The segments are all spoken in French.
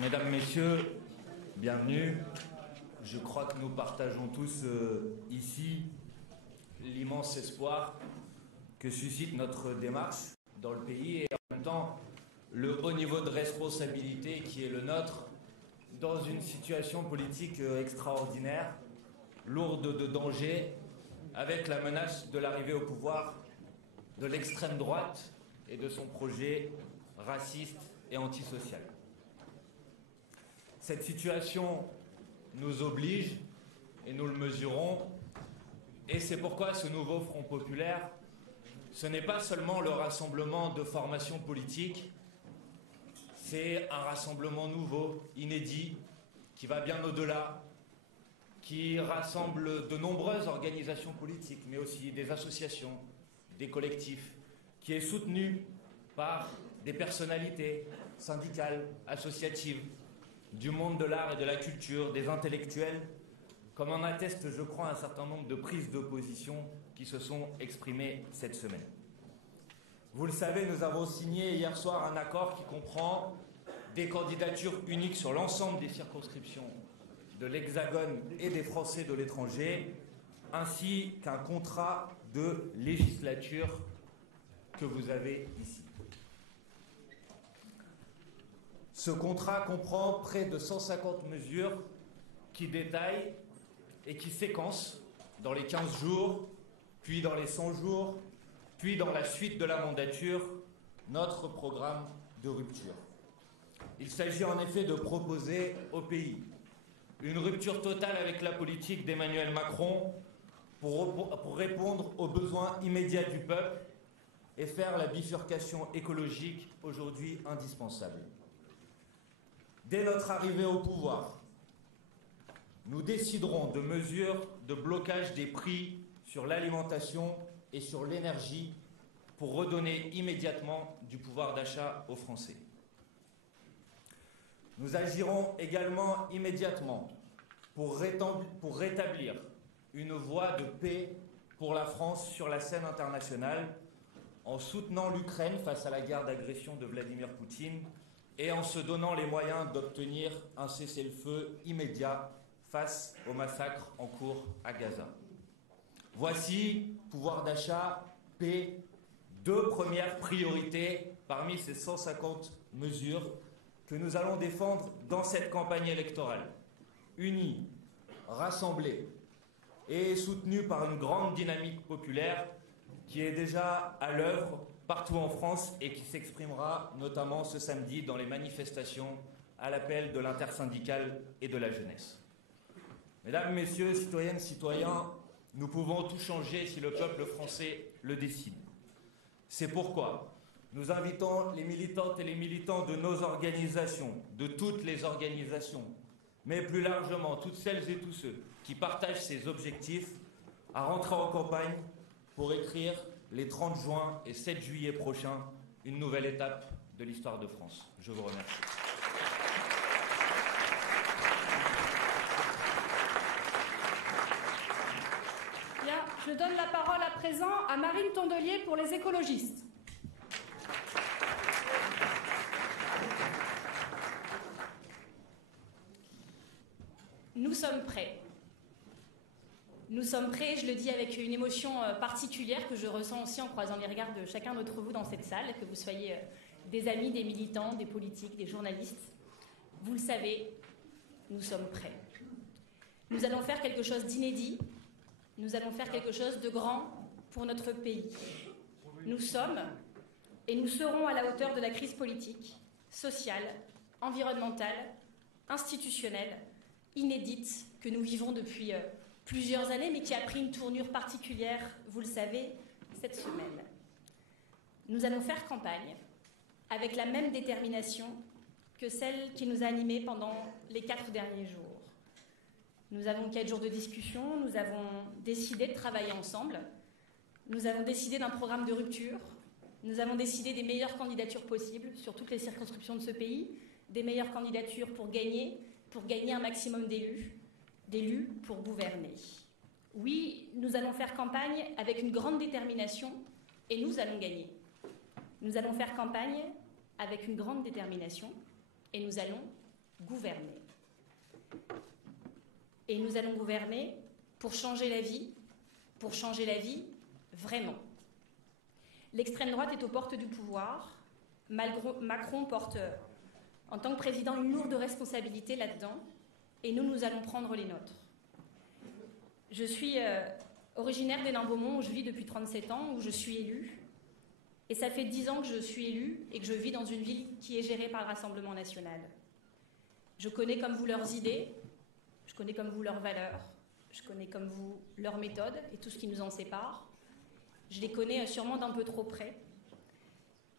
Mesdames, Messieurs, bienvenue. Je crois que nous partageons tous ici l'immense espoir que suscite notre démarche dans le pays et en même temps le haut niveau de responsabilité qui est le nôtre dans une situation politique extraordinaire, lourde de dangers, avec la menace de l'arrivée au pouvoir de l'extrême droite et de son projet raciste et antisocial. Cette situation nous oblige, et nous le mesurons, et c'est pourquoi ce nouveau Front populaire, ce n'est pas seulement le rassemblement de formations politiques, c'est un rassemblement nouveau, inédit, qui va bien au-delà, qui rassemble de nombreuses organisations politiques, mais aussi des associations, des collectifs, qui est soutenu par des personnalités syndicales, associatives, du monde de l'art et de la culture, des intellectuels, comme en atteste, je crois, un certain nombre de prises d'opposition qui se sont exprimées cette semaine. Vous le savez, nous avons signé hier soir un accord qui comprend des candidatures uniques sur l'ensemble des circonscriptions de l'Hexagone et des Français de l'étranger, ainsi qu'un contrat de législature que vous avez ici. Ce contrat comprend près de 150 mesures qui détaillent et qui séquencent dans les 15 jours, puis dans les 100 jours, puis dans la suite de la mandature, notre programme de rupture. Il s'agit en effet de proposer au pays une rupture totale avec la politique d'Emmanuel Macron pour répondre aux besoins immédiats du peuple et faire la bifurcation écologique aujourd'hui indispensable. Dès notre arrivée au pouvoir, nous déciderons de mesures de blocage des prix sur l'alimentation et sur l'énergie pour redonner immédiatement du pouvoir d'achat aux Français. Nous agirons également immédiatement pour rétablir une voie de paix pour la France sur la scène internationale en soutenant l'Ukraine face à la guerre d'agression de Vladimir Poutine et en se donnant les moyens d'obtenir un cessez-le-feu immédiat face au massacre en cours à Gaza. Voici, pouvoir d'achat, paix, deux premières priorités parmi ces 150 mesures que nous allons défendre dans cette campagne électorale, unis, rassemblés et soutenus par une grande dynamique populaire qui est déjà à l'œuvre partout en France et qui s'exprimera notamment ce samedi dans les manifestations à l'appel de l'intersyndicale et de la jeunesse. Mesdames, Messieurs, citoyennes, citoyens, nous pouvons tout changer si le peuple français le décide. C'est pourquoi nous invitons les militantes et les militants de nos organisations, de toutes les organisations, mais plus largement toutes celles et tous ceux qui partagent ces objectifs, à rentrer en campagne pour écrire les 30 juin et 7 juillet prochains une nouvelle étape de l'histoire de France. Je vous remercie. Bien, je donne la parole à présent à Marine Tondelier pour les écologistes. Nous sommes prêts. Nous sommes prêts, je le dis avec une émotion particulière que je ressens aussi en croisant les regards de chacun d'entre vous dans cette salle, que vous soyez des amis, des militants, des politiques, des journalistes. Vous le savez, nous sommes prêts. Nous allons faire quelque chose d'inédit, nous allons faire quelque chose de grand pour notre pays. Nous sommes et nous serons à la hauteur de la crise politique, sociale, environnementale, institutionnelle, inédite que nous vivons depuis plusieurs années, mais qui a pris une tournure particulière, vous le savez, cette semaine. Nous allons faire campagne avec la même détermination que celle qui nous a animés pendant les 4 derniers jours. Nous avons 4 jours de discussion, nous avons décidé de travailler ensemble, nous avons décidé d'un programme de rupture, nous avons décidé des meilleures candidatures possibles sur toutes les circonscriptions de ce pays, des meilleures candidatures pour gagner un maximum d'élus pour gouverner. Oui, nous allons faire campagne avec une grande détermination et nous allons gagner. Nous allons faire campagne avec une grande détermination et nous allons gouverner. Et nous allons gouverner pour changer la vie vraiment. L'extrême droite est aux portes du pouvoir. Macron porte, en tant que président, une lourde responsabilité là-dedans. Et nous allons prendre les nôtres. Je suis originaire d'Hénin-Beaumont, où je vis depuis 37 ans, où je suis élue. Et ça fait 10 ans que je suis élue et que je vis dans une ville qui est gérée par le Rassemblement national. Je connais comme vous leurs idées, je connais comme vous leurs valeurs, je connais comme vous leurs méthodes et tout ce qui nous en sépare. Je les connais sûrement d'un peu trop près.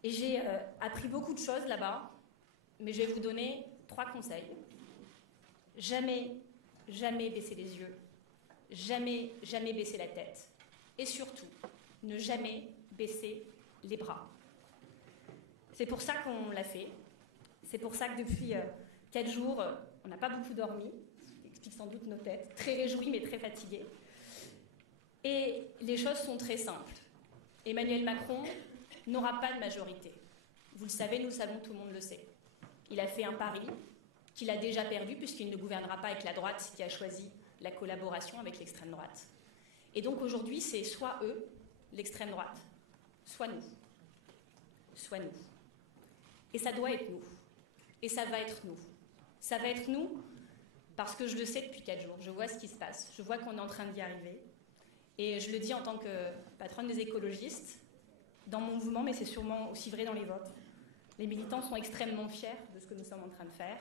Et j'ai appris beaucoup de choses là-bas, mais je vais vous donner 3 conseils. Jamais baisser les yeux, jamais baisser la tête. Et surtout, ne jamais baisser les bras. C'est pour ça qu'on l'a fait. C'est pour ça que depuis 4 jours, on n'a pas beaucoup dormi, ce qui explique sans doute nos têtes, très réjouis mais très fatigués. Et les choses sont très simples. Emmanuel Macron n'aura pas de majorité. Vous le savez, nous le savons, tout le monde le sait. Il a fait un pari qu'il a déjà perdu puisqu'il ne gouvernera pas avec la droite qui a choisi la collaboration avec l'extrême droite. Et donc aujourd'hui, c'est soit eux, l'extrême droite, soit nous. Soit nous. Et ça doit être nous. Et ça va être nous. Ça va être nous parce que je le sais depuis 4 jours. Je vois ce qui se passe. Je vois qu'on est en train d'y arriver. Et je le dis en tant que patronne des écologistes, dans mon mouvement, mais c'est sûrement aussi vrai dans les vôtres. Les militants sont extrêmement fiers de ce que nous sommes en train de faire.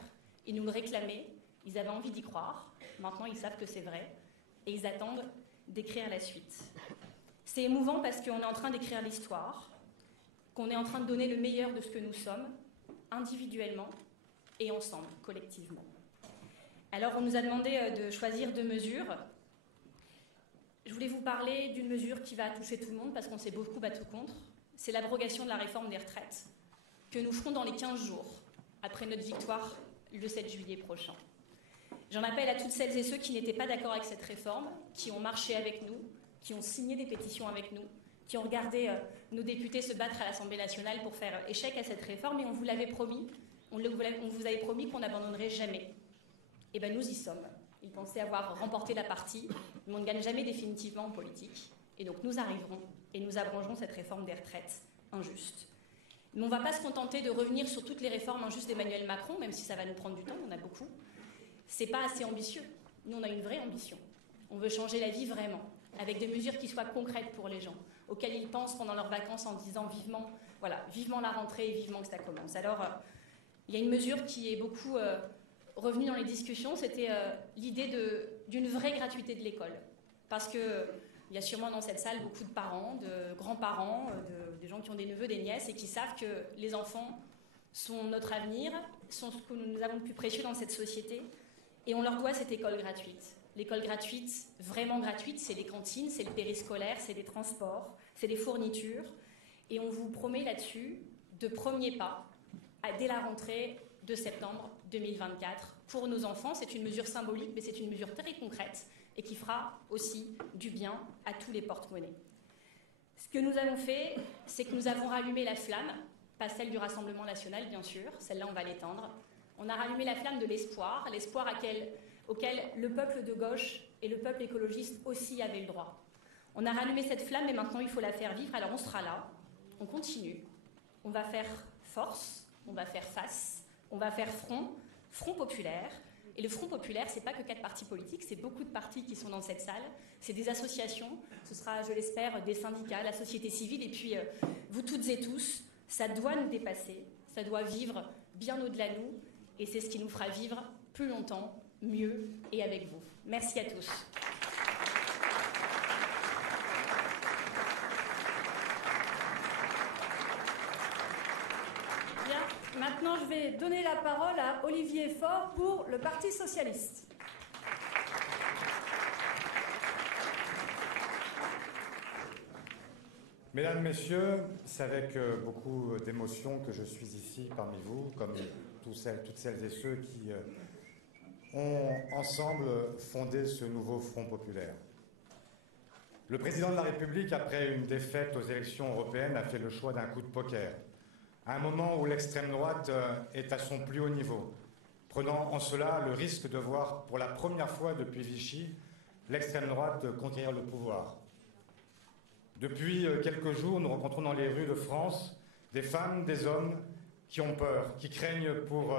Ils nous le réclamaient, ils avaient envie d'y croire. Maintenant, ils savent que c'est vrai. Et ils attendent d'écrire la suite. C'est émouvant parce qu'on est en train d'écrire l'histoire, qu'on est en train de donner le meilleur de ce que nous sommes, individuellement et ensemble, collectivement. Alors, on nous a demandé de choisir 2 mesures. Je voulais vous parler d'une mesure qui va toucher tout le monde parce qu'on s'est beaucoup battu contre. C'est l'abrogation de la réforme des retraites que nous ferons dans les 15 jours après notre victoire le 7 juillet prochain. J'en appelle à toutes celles et ceux qui n'étaient pas d'accord avec cette réforme, qui ont marché avec nous, qui ont signé des pétitions avec nous, qui ont regardé nos députés se battre à l'Assemblée nationale pour faire échec à cette réforme, et on vous l'avait promis, on vous avait promis qu'on n'abandonnerait jamais. Et bien nous y sommes. Ils pensaient avoir remporté la partie, mais on ne gagne jamais définitivement en politique. Et donc nous arriverons et nous abrogerons cette réforme des retraites injuste. Mais on ne va pas se contenter de revenir sur toutes les réformes injustes d'Emmanuel Macron, même si ça va nous prendre du temps, on en a beaucoup. C'est pas assez ambitieux. Nous, on a une vraie ambition. On veut changer la vie vraiment, avec des mesures qui soient concrètes pour les gens, auxquelles ils pensent pendant leurs vacances en disant vivement, voilà, vivement la rentrée et vivement que ça commence. Alors, il y a une mesure qui est beaucoup revenue dans les discussions, c'était l'idée d'une vraie gratuité de l'école. Parce que il y a sûrement dans cette salle beaucoup de parents, de grands-parents, des gens qui ont des neveux, des nièces et qui savent que les enfants sont notre avenir, sont ce que nous avons de plus précieux dans cette société. Et on leur doit cette école gratuite. L'école gratuite, vraiment gratuite, c'est les cantines, c'est le périscolaire, c'est les transports, c'est les fournitures. Et on vous promet là-dessus de premiers pas dès la rentrée de septembre 2024 pour nos enfants. C'est une mesure symbolique, mais c'est une mesure très concrète et qui fera aussi du bien à tous les porte-monnaies. Ce que nous avons fait, c'est que nous avons rallumé la flamme, pas celle du Rassemblement national, bien sûr, celle-là on va l'éteindre. On a rallumé la flamme de l'espoir auquel le peuple de gauche et le peuple écologiste aussi avaient le droit. On a rallumé cette flamme et maintenant il faut la faire vivre, alors on sera là, on continue, on va faire force, on va faire face, on va faire front populaire. Et le Front populaire, c'est pas que 4 partis politiques, c'est beaucoup de partis qui sont dans cette salle. C'est des associations, ce sera, je l'espère, des syndicats, la société civile, et puis vous toutes et tous, ça doit nous dépasser, ça doit vivre bien au-delà de nous, et c'est ce qui nous fera vivre plus longtemps, mieux et avec vous. Merci à tous. Maintenant, je vais donner la parole à Olivier Faure pour le Parti socialiste. Mesdames, Messieurs, c'est avec beaucoup d'émotion que je suis ici parmi vous, comme toutes celles et ceux qui ont ensemble fondé ce nouveau Front populaire. Le président de la République, après une défaite aux élections européennes, a fait le choix d'un coup de poker. À un moment où l'extrême droite est à son plus haut niveau, prenant en cela le risque de voir pour la première fois depuis Vichy l'extrême droite conquérir le pouvoir. Depuis quelques jours, nous rencontrons dans les rues de France des femmes, des hommes qui ont peur, qui craignent pour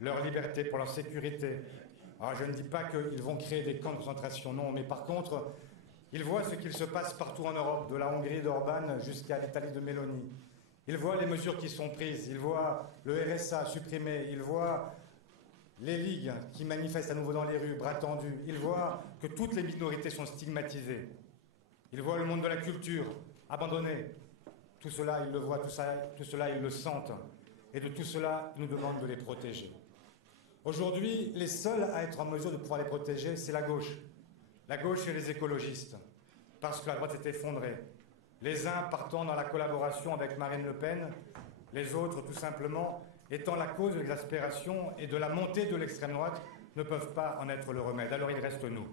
leur liberté, pour leur sécurité. Alors, je ne dis pas qu'ils vont créer des camps de concentration, non, mais par contre, ils voient ce qu'il se passe partout en Europe, de la Hongrie d'Orban jusqu'à l'Italie de Meloni. Ils voient les mesures qui sont prises, ils voient le RSA supprimé, ils voient les ligues qui manifestent à nouveau dans les rues, bras tendus. Ils voient que toutes les minorités sont stigmatisées. Ils voient le monde de la culture abandonné. Tout cela, ils le voient, tout cela, ils le sentent. Et de tout cela, ils nous demandent de les protéger. Aujourd'hui, les seuls à être en mesure de pouvoir les protéger, c'est la gauche. La gauche et les écologistes. Parce que la droite s'est effondrée. Les uns partant dans la collaboration avec Marine Le Pen, les autres, tout simplement, étant la cause de l'exaspération et de la montée de l'extrême droite, ne peuvent pas en être le remède. Alors il reste nous.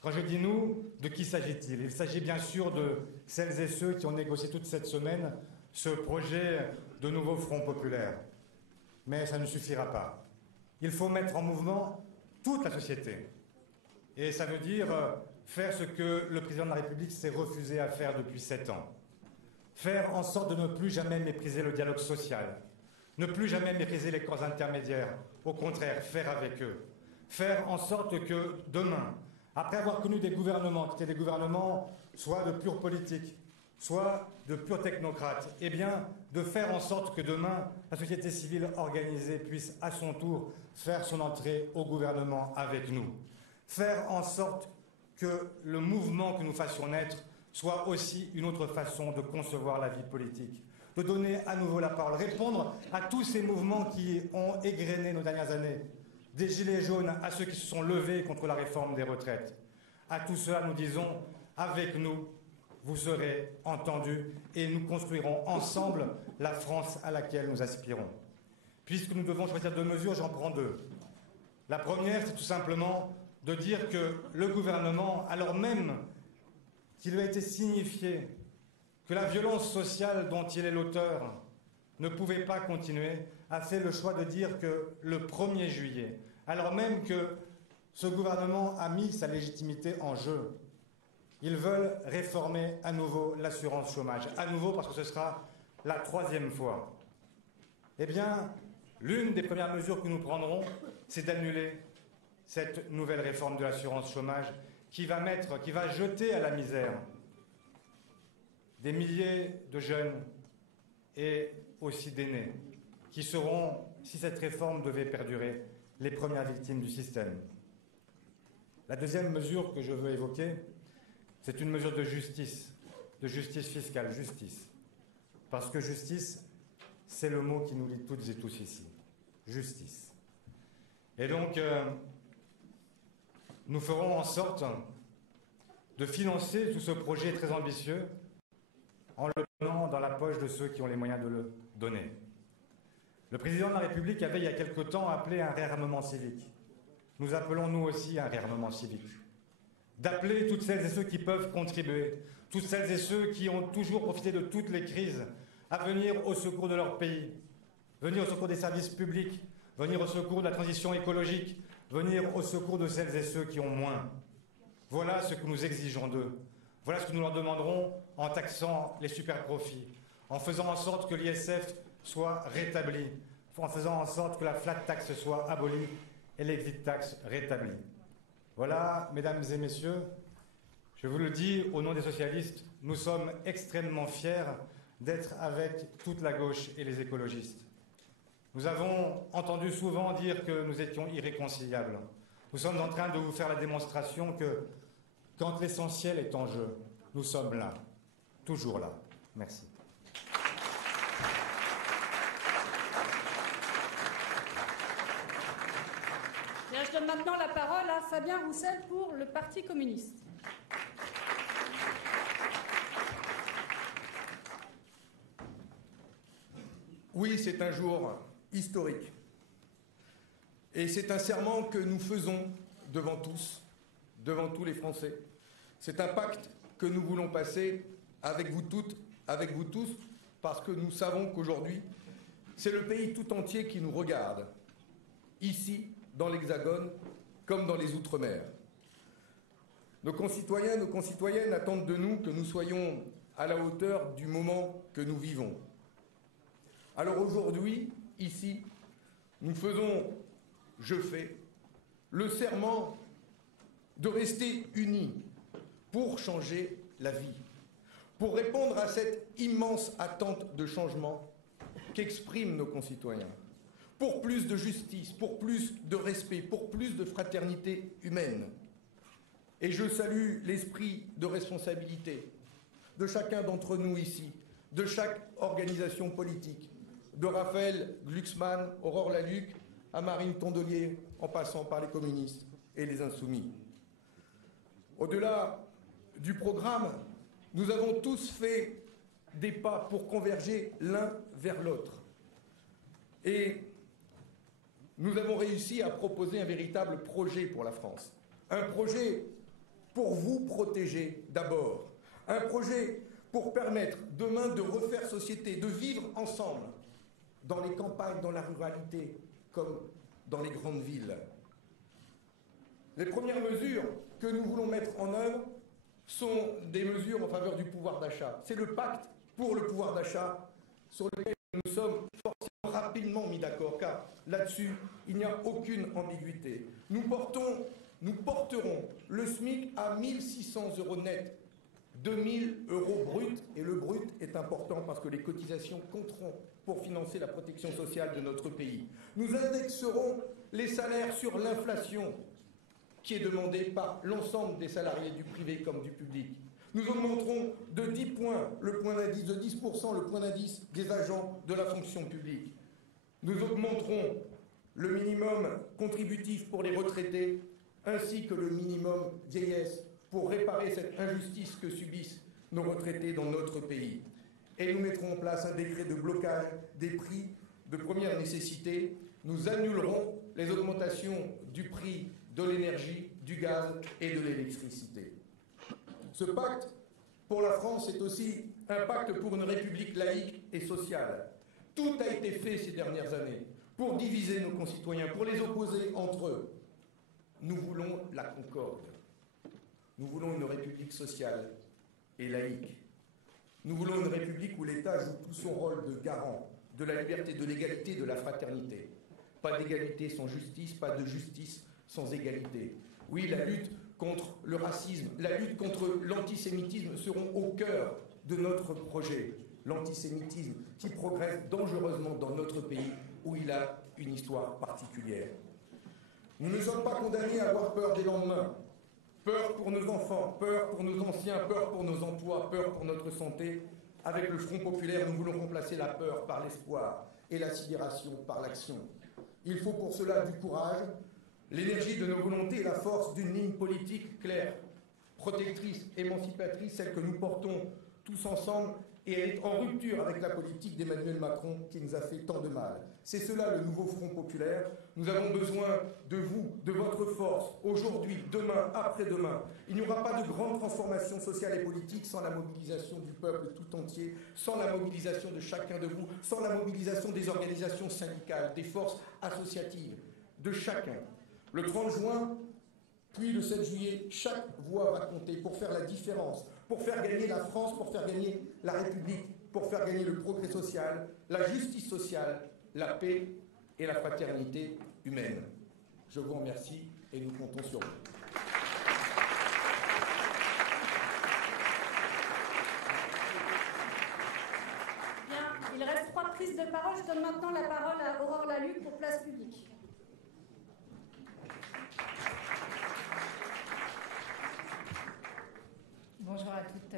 Quand je dis nous, de qui s'agit-il? Il s'agit bien sûr de celles et ceux qui ont négocié toute cette semaine ce projet de nouveau Front populaire. Mais ça ne suffira pas. Il faut mettre en mouvement toute la société. Et ça veut dire faire ce que le président de la République s'est refusé à faire depuis 7 ans. Faire en sorte de ne plus jamais mépriser le dialogue social. Ne plus jamais mépriser les corps intermédiaires. Au contraire, faire avec eux. Faire en sorte que demain, après avoir connu des gouvernements qui étaient des gouvernements soit de pure politique, soit de purs technocrates, eh bien, de faire en sorte que demain, la société civile organisée puisse à son tour faire son entrée au gouvernement avec nous. Faire en sorte que le mouvement que nous fassions naître soit aussi une autre façon de concevoir la vie politique, de donner à nouveau la parole, répondre à tous ces mouvements qui ont égrené nos dernières années, des gilets jaunes à ceux qui se sont levés contre la réforme des retraites. À tout cela, nous disons, avec nous, vous serez entendus et nous construirons ensemble la France à laquelle nous aspirons. Puisque nous devons choisir 2 mesures, j'en prends 2. La première, c'est tout simplement de dire que le gouvernement, alors même qu'il lui a été signifié que la violence sociale dont il est l'auteur ne pouvait pas continuer, a fait le choix de dire que le 1er juillet, alors même que ce gouvernement a mis sa légitimité en jeu, ils veulent réformer à nouveau l'assurance chômage. À nouveau parce que ce sera la 3e fois. Eh bien, l'une des premières mesures que nous prendrons, c'est d'annuler cette nouvelle réforme de l'assurance chômage qui va jeter à la misère des milliers de jeunes et aussi d'aînés qui seront, si cette réforme devait perdurer, les premières victimes du système. La deuxième mesure que je veux évoquer, c'est une mesure de justice fiscale, justice. Parce que justice, c'est le mot qui nous lie toutes et tous ici. Justice. Et donc, nous ferons en sorte de financer tout ce projet très ambitieux en le donnant dans la poche de ceux qui ont les moyens de le donner. Le président de la République avait il y a quelque temps appelé à un réarmement civique. Nous appelons nous aussi à un réarmement civique. D'appeler toutes celles et ceux qui peuvent contribuer, toutes celles et ceux qui ont toujours profité de toutes les crises, à venir au secours de leur pays, venir au secours des services publics, venir au secours de la transition écologique, venir au secours de celles et ceux qui ont moins. Voilà ce que nous exigeons d'eux. Voilà ce que nous leur demanderons en taxant les superprofits, en faisant en sorte que l'ISF soit rétabli, en faisant en sorte que la flat tax soit abolie et l'exit tax rétablie. Voilà, mesdames et messieurs, je vous le dis au nom des socialistes, nous sommes extrêmement fiers d'être avec toute la gauche et les écologistes. Nous avons entendu souvent dire que nous étions irréconciliables. Nous sommes en train de vous faire la démonstration que quand l'essentiel est en jeu, nous sommes là, toujours là. Merci. Bien, je donne maintenant la parole à Fabien Roussel pour le Parti communiste. Oui, c'est un jour historique. Et c'est un serment que nous faisons devant tous les Français. C'est un pacte que nous voulons passer avec vous toutes, avec vous tous, parce que nous savons qu'aujourd'hui, c'est le pays tout entier qui nous regarde. ici, dans l'Hexagone, comme dans les Outre-mer. Nos concitoyens, nos concitoyennes attendent de nous que nous soyons à la hauteur du moment que nous vivons. Alors aujourd'hui, ici, nous faisons, je fais, le serment de rester unis pour changer la vie, pour répondre à cette immense attente de changement qu'expriment nos concitoyens, pour plus de justice, pour plus de respect, pour plus de fraternité humaine. Et je salue l'esprit de responsabilité de chacun d'entre nous ici, de chaque organisation politique, de Raphaël Glucksmann, Aurore Lalucq, à Marine Tondelier, en passant par les communistes et les insoumis. Au-delà du programme, nous avons tous fait des pas pour converger l'un vers l'autre. Et nous avons réussi à proposer un véritable projet pour la France. Un projet pour vous protéger d'abord. Un projet pour permettre demain de refaire société, de vivre ensemble dans les campagnes, dans la ruralité, comme dans les grandes villes. Les premières mesures que nous voulons mettre en œuvre sont des mesures en faveur du pouvoir d'achat. C'est le pacte pour le pouvoir d'achat sur lequel nous sommes forcément rapidement mis d'accord, car là-dessus, il n'y a aucune ambiguïté. Nous porterons le SMIC à 1 600 € net, 2 000 € brut, et le brut est important parce que les cotisations compteront pour financer la protection sociale de notre pays. Nous indexerons les salaires sur l'inflation qui est demandée par l'ensemble des salariés du privé comme du public. Nous augmenterons de 10 points le point d'indice, de 10% le point d'indice des agents de la fonction publique. Nous augmenterons le minimum contributif pour les retraités ainsi que le minimum vieillesse pour réparer cette injustice que subissent nos retraités dans notre pays. Et nous mettrons en place un décret de blocage des prix de première nécessité. Nous annulerons les augmentations du prix de l'énergie, du gaz et de l'électricité. Ce pacte pour la France est aussi un pacte pour une république laïque et sociale. Tout a été fait ces dernières années pour diviser nos concitoyens, pour les opposer entre eux. Nous voulons la concorde. Nous voulons une république sociale et laïque. Nous voulons une république où l'État joue tout son rôle de garant de la liberté, de l'égalité, de la fraternité. Pas d'égalité sans justice, pas de justice sans égalité. Oui, la lutte contre le racisme, la lutte contre l'antisémitisme seront au cœur de notre projet. L'antisémitisme qui progresse dangereusement dans notre pays où il a une histoire particulière. Nous ne sommes pas condamnés à avoir peur des lendemains. Peur pour nos enfants, peur pour nos anciens, peur pour nos emplois, peur pour notre santé. Avec le Front populaire, nous voulons remplacer la peur par l'espoir et la sidération par l'action. Il faut pour cela du courage, l'énergie de nos volontés et la force d'une ligne politique claire, protectrice, émancipatrice, celle que nous portons tous ensemble, et elle est en rupture avec la politique d'Emmanuel Macron qui nous a fait tant de mal. C'est cela le nouveau Front populaire. Nous avons besoin de vous, de votre force, aujourd'hui, demain, après-demain. Il n'y aura pas de grande transformation sociale et politique sans la mobilisation du peuple tout entier, sans la mobilisation de chacun de vous, sans la mobilisation des organisations syndicales, des forces associatives, de chacun. Le 30 juin, puis le 7 juillet, chaque voix va compter pour faire la différence, pour faire gagner la France, pour faire gagner la République, pour faire gagner le progrès social, la justice sociale, la paix et la fraternité humaine. Je vous remercie et nous comptons sur vous. Bien, il reste 3 prises de parole. Je donne maintenant la parole à Aurore Lalucq pour Place Publique. Bonjour à toutes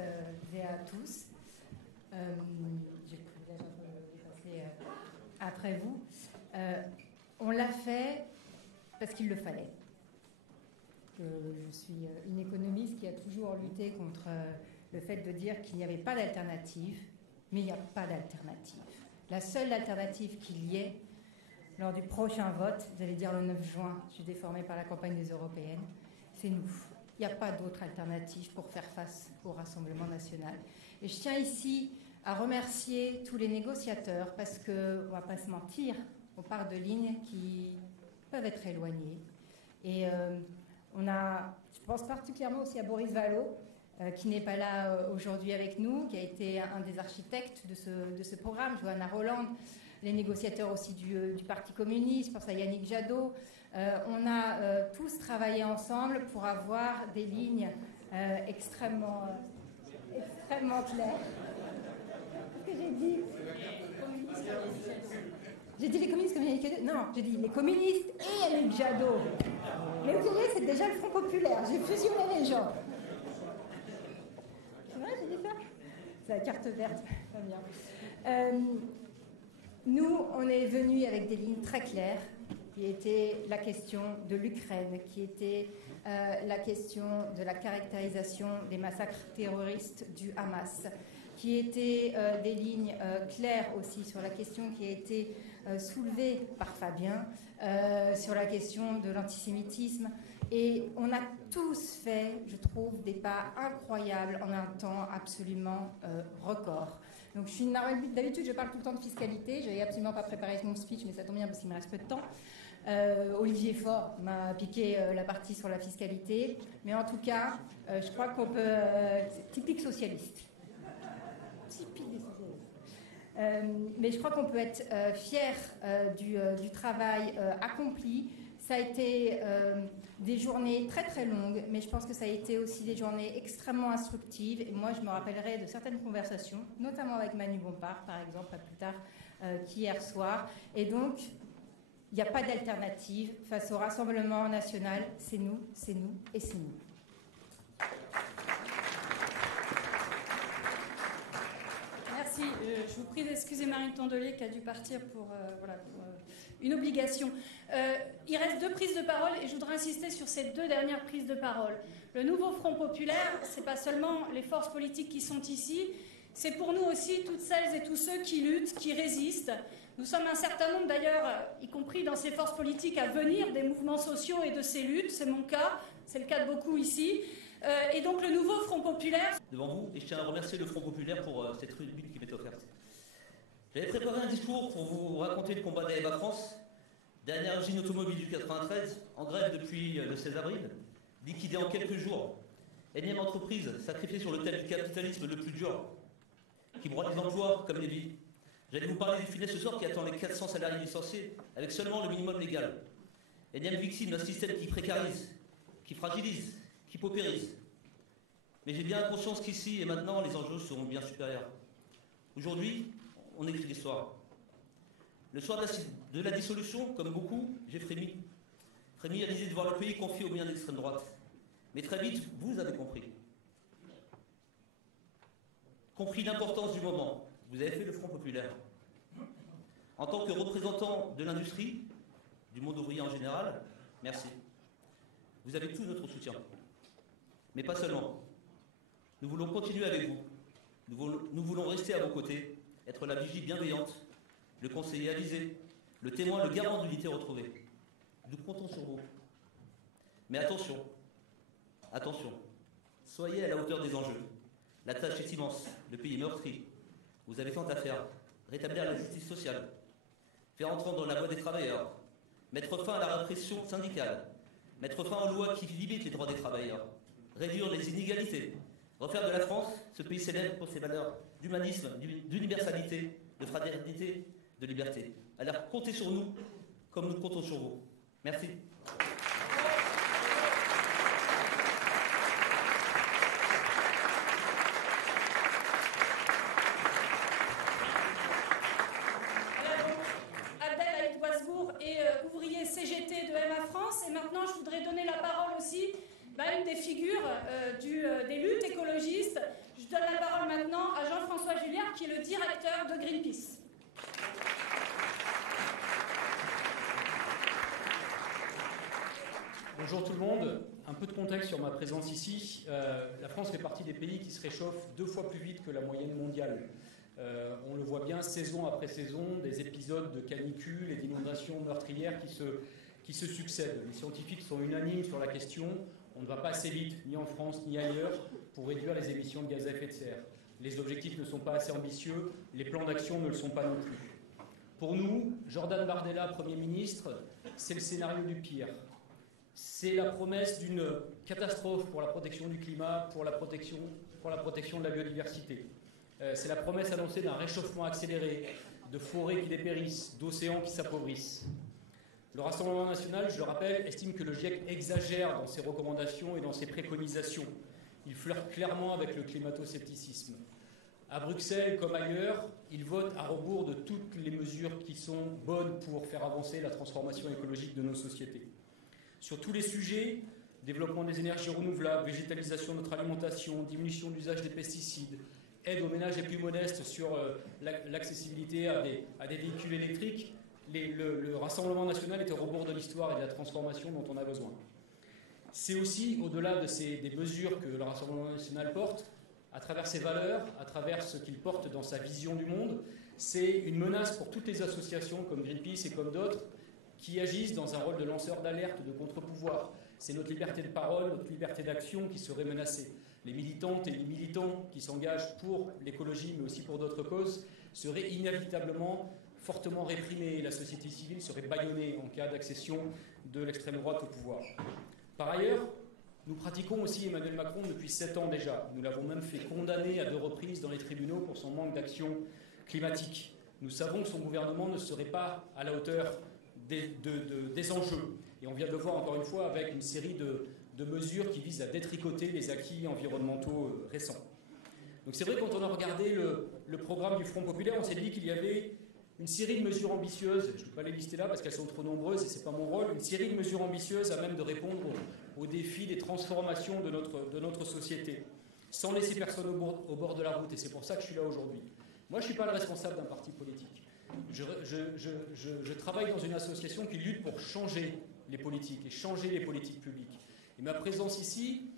et à tous. J'ai le privilège de passer après vous. On l'a fait parce qu'il le fallait. Je suis une économiste qui a toujours lutté contre le fait de dire qu'il n'y avait pas d'alternative, mais il n'y a pas d'alternative. La seule alternative qu'il y ait lors du prochain vote, vous allez dire le 9 juin, je suis déformée par la campagne des européennes, c'est nous. Il n'y a pas d'autre alternative pour faire face au Rassemblement national. Et je tiens ici à remercier tous les négociateurs parce qu'on ne va pas se mentir, on part de lignes qui peuvent être éloignés. Et je pense particulièrement aussi à Boris Vallaud, qui n'est pas là aujourd'hui avec nous, qui a été un des architectes de ce programme, Johanna Roland, les négociateurs aussi du Parti communiste, je pense à Yannick Jadot. On a tous travaillé ensemble pour avoir des lignes extrêmement claires. Qu'est-ce que j'ai dit? J'ai dit les communistes comme Yannick Jadot. Non, j'ai dit les communistes et Yannick Jadot. Mais vous voyez, c'est déjà le Front populaire. J'ai fusionné les gens. C'est vrai, j'ai dit ça? C'est la carte verte. Très bien. Nous, on est venus avec des lignes très claires, qui étaient la question de l'Ukraine, qui était la question de la caractérisation des massacres terroristes du Hamas, qui étaient des lignes claires aussi sur la question qui a été soulevée par Fabien, sur la question de l'antisémitisme. Et on a tous fait, je trouve, des pas incroyables en un temps absolument record. Donc d'habitude, je parle tout le temps de fiscalité. Je n'avais absolument pas préparé mon speech, mais ça tombe bien parce qu'il me reste peu de temps. Olivier Faure m'a piqué la partie sur la fiscalité. Mais en tout cas, je crois qu'on peut... c'est typique socialiste. Typique des socialistes. Mais je crois qu'on peut être fier du travail accompli. Ça a été des journées très très longues, mais je pense que ça a été aussi des journées extrêmement instructives. Et moi, je me rappellerai de certaines conversations, notamment avec Manu Bompard, par exemple, pas plus tard qu'hier soir. Et donc, il n'y a pas d'alternative face au Rassemblement national. C'est nous, c'est nous et c'est nous. Merci. Je vous prie d'excuser Marine Tondelier qui a dû partir pour une obligation. Il reste 2 prises de parole et je voudrais insister sur ces 2 dernières prises de parole. Le nouveau Front populaire, ce n'est pas seulement les forces politiques qui sont ici, c'est pour nous aussi toutes celles et tous ceux qui luttent, qui résistent. Nous sommes un certain nombre d'ailleurs, y compris dans ces forces politiques, à venir des mouvements sociaux et de ces luttes. C'est mon cas, c'est le cas de beaucoup ici. Et donc le nouveau Front populaire... Devant vous, et je tiens à remercier le Front populaire pour cette tribune qui m'est offerte. J'avais préparé un discours pour vous raconter le combat d'Aeva France, dernière usine automobile du 93, en grève depuis le 16 avril, liquidée en quelques jours. Énième entreprise sacrifiée sur l'autel du capitalisme le plus dur, qui broie les emplois comme les vies. J'allais vous parler du filet ce soir qui attend les 400 salariés licenciés avec seulement le minimum légal. Énième victime d'un système qui précarise, qui fragilise, qui paupérise. Mais j'ai bien conscience qu'ici et maintenant, les enjeux seront bien supérieurs. Aujourd'hui, on écrit l'histoire. Le soir de la dissolution, comme beaucoup, j'ai frémi. Frémi à l'idée de voir le pays confié aux biens d'extrême droite. Mais très vite, vous avez compris. Compris l'importance du moment. Vous avez fait le Front populaire. En tant que représentant de l'industrie, du monde ouvrier en général, merci. Vous avez tout notre soutien. Mais pas seulement. Nous voulons continuer avec vous. Nous voulons rester à vos côtés, être la vigie bienveillante, le conseiller avisé, le témoin, le garant d'unité retrouvée. Nous comptons sur vous. Mais attention, attention, soyez à la hauteur des enjeux. La tâche est immense, le pays est meurtri. Vous avez tant à faire. Rétablir la justice sociale, faire entendre la voix des travailleurs, mettre fin à la répression syndicale, mettre fin aux lois qui limitent les droits des travailleurs, réduire les inégalités, refaire de la France ce pays célèbre pour ses valeurs d'humanisme, d'universalité, de fraternité, de liberté. Alors comptez sur nous comme nous comptons sur vous. Merci. Ouvrier CGT de MA France. Et maintenant, je voudrais donner la parole aussi à une des figures des luttes écologistes. Je donne la parole maintenant à Jean-François Julliard, qui est le directeur de Greenpeace. Bonjour tout le monde. Un peu de contexte sur ma présence ici. La France fait partie des pays qui se réchauffent 2 fois plus vite que la moyenne mondiale. On le voit bien saison après saison, des épisodes de canicule et d'inondations meurtrières qui se succèdent. Les scientifiques sont unanimes sur la question. On ne va pas assez vite, ni en France ni ailleurs, pour réduire les émissions de gaz à effet de serre. Les objectifs ne sont pas assez ambitieux, les plans d'action ne le sont pas non plus. Pour nous, Jordan Bardella, Premier ministre, c'est le scénario du pire. C'est la promesse d'une catastrophe pour la protection du climat, pour la protection de la biodiversité. C'est la promesse annoncée d'un réchauffement accéléré, de forêts qui dépérissent, d'océans qui s'appauvrissent. Le Rassemblement national, je le rappelle, estime que le GIEC exagère dans ses recommandations et dans ses préconisations. Il flirte clairement avec le climato-scepticisme. À Bruxelles comme ailleurs, il vote à rebours de toutes les mesures qui sont bonnes pour faire avancer la transformation écologique de nos sociétés. Sur tous les sujets, développement des énergies renouvelables, végétalisation de notre alimentation, diminution de l'usage des pesticides, aide aux ménages les plus modestes sur l'accessibilité à des véhicules électriques, le Rassemblement national est au rebours de l'histoire et de la transformation dont on a besoin. C'est aussi, au-delà des mesures que le Rassemblement national porte, à travers ses valeurs, à travers ce qu'il porte dans sa vision du monde, c'est une menace pour toutes les associations comme Greenpeace et comme d'autres qui agissent dans un rôle de lanceur d'alerte, de contre-pouvoir. C'est notre liberté de parole, notre liberté d'action qui serait menacée. Les militantes et les militants qui s'engagent pour l'écologie, mais aussi pour d'autres causes, seraient inévitablement fortement réprimés. La société civile serait bâillonnée en cas d'accession de l'extrême droite au pouvoir. Par ailleurs, nous pratiquons aussi Emmanuel Macron depuis 7 ans déjà. Nous l'avons même fait condamner à 2 reprises dans les tribunaux pour son manque d'action climatique. Nous savons que son gouvernement ne serait pas à la hauteur des enjeux. Et on vient de le voir encore une fois avec une série de mesures qui visent à détricoter les acquis environnementaux récents. Donc c'est vrai, quand on a regardé le programme du Front populaire, on s'est dit qu'il y avait une série de mesures ambitieuses, je ne vais pas les lister là parce qu'elles sont trop nombreuses et ce n'est pas mon rôle, une série de mesures ambitieuses à même de répondre aux défis des transformations de notre société, sans laisser personne au bord de la route. Et c'est pour ça que je suis là aujourd'hui. Moi, je ne suis pas le responsable d'un parti politique. Je travaille dans une association qui lutte pour changer les politiques et changer les politiques publiques. Et ma présence ici,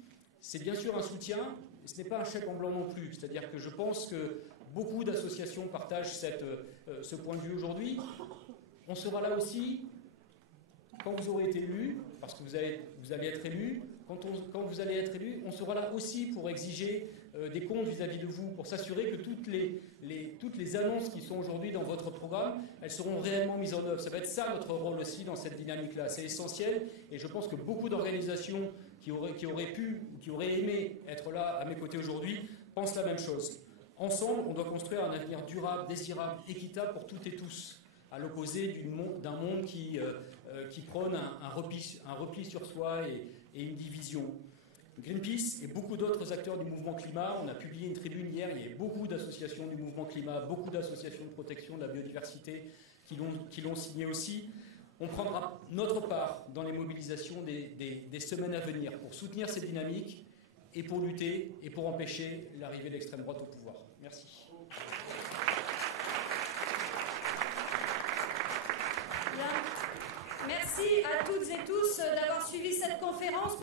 c'est bien sûr un soutien, mais ce n'est pas un chèque en blanc non plus. C'est-à-dire que je pense que beaucoup d'associations partagent ce point de vue aujourd'hui. On sera là aussi quand vous aurez été élu, parce que vous allez être élu. Quand vous allez être élu, on sera là aussi pour exiger des comptes vis-à-vis de vous, pour s'assurer que toutes les annonces qui sont aujourd'hui dans votre programme, elles seront réellement mises en œuvre. Ça va être ça notre rôle aussi dans cette dynamique-là. C'est essentiel et je pense que beaucoup d'organisations qui auraient aimé être là à mes côtés aujourd'hui pensent la même chose. Ensemble, on doit construire un avenir durable, désirable, équitable pour toutes et tous, à l'opposé d'un monde qui prône un repli sur soi et une division. Greenpeace et beaucoup d'autres acteurs du mouvement climat, on a publié une tribune hier, il y a beaucoup d'associations du mouvement climat, beaucoup d'associations de protection de la biodiversité qui l'ont signé aussi. On prendra notre part dans les mobilisations des semaines à venir pour soutenir ces dynamiques et pour lutter et pour empêcher l'arrivée de l'extrême droite au pouvoir. Merci. Bien. Merci à toutes et tous d'avoir suivi cette conférence.